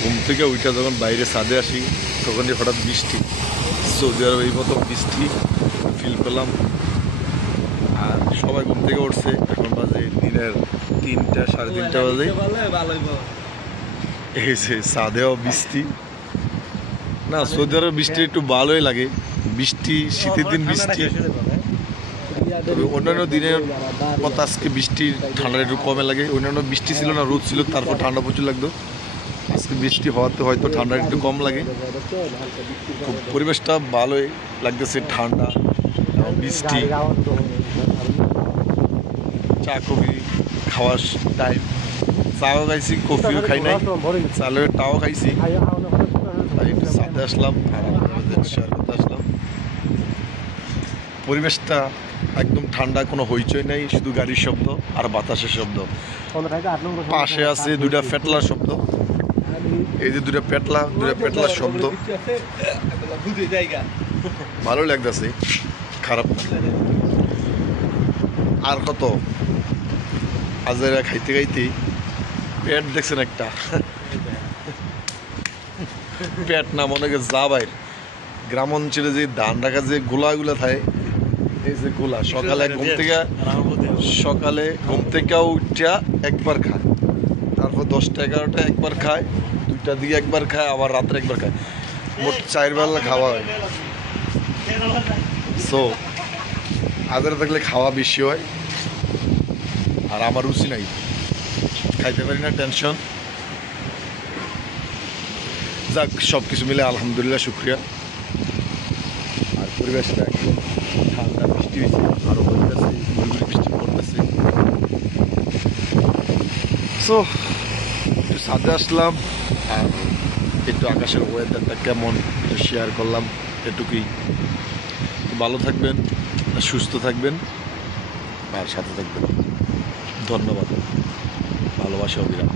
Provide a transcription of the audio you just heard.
ঘুম থেকে উঠে যখন বাইরে ছাদে আসি তখনই হঠাৎ বৃষ্টি। সৌদি আরবে এই প্রথম বৃষ্টি ফিল পেলাম। আর সবাই ঘুম থেকে উঠছে, এখন বাজে দিনের 3টা সাড়ে 3টা বাজে। এই যে ছাদেও বৃষ্টি। না, সৌদি আরবে বৃষ্টি একটু ভালোই লাগে। বৃষ্টি শীতের দিন বৃষ্টি, তবে অন্যান্য দিনের কথা আজকে বৃষ্টি ঠান্ডাটা একটু কমে লাগে। অন্যান্য বৃষ্টি ছিল না, রোদ ছিল, তারপর ঠান্ডা প্রচুর লাগতো। আজকে বৃষ্টি হওয়াতে হয়তো ঠান্ডা একটু কম লাগে। খুব পরিবেশটা ভালোই লাগতেছে, ঠান্ডা বৃষ্টি। চা কফি খাওয়ার টাইম, চাও খাইছি, কফিও খাই নাই, চালের টাও খাইছি। তাই একটু ছাদে আসলাম আর আপনাদের শেয়ার করতে আসলাম। পরিবেশটা একদম ঠান্ডা, কোনো হইচই নাই, শুধু গাড়ির শব্দ আর বাতাসের শব্দ। পাশে আছে দুইটা পেটলার শব্দ, এই যে দুইটা পেটলার শব্দ। ভালো লাগতেছে, খারাপ না। আর কত আজেরা খাইতে খাইতে পেট দেখছেন একটা, পেট না মনে হয় যা বাইর। গ্রাম অঞ্চলে যে ধান রাখা যে গোলাগুলা থাকে, এই যে গোলা সকালে ঘুম থেকে উঠা একবার খায়, তারপর 10টা 11টা একবার খায়, 2টার দিকে একবার খায়, আবার রাত্রে একবার খায়। মোট 4 বেলা খাওয়া হয়। সো আদার থাকলে খাওয়া বেশি হয়, আর আমার রুচি নাই, খাইতে পারি না, টেনশন। যাক, সব কিছু মিলে আলহামদুলিল্লাহ, শুক্রিয়া। আর পরিবেশটা একদম ঠান্ডা, বৃষ্টি হয়েছে, আরও পড়তেছে, গুড়গুড়ি বৃষ্টি পড়তেছে। সো একটু ছাদে আসলাম আর একটু আকাশের ওয়েদারটা কেমন একটু শেয়ার করলাম, এটুকুই। ভালো থাকবেন, সুস্থ থাকবেন আর সাথে থাকবেন। ধন্যবাদ, ভালোবাসা, অবিরাম।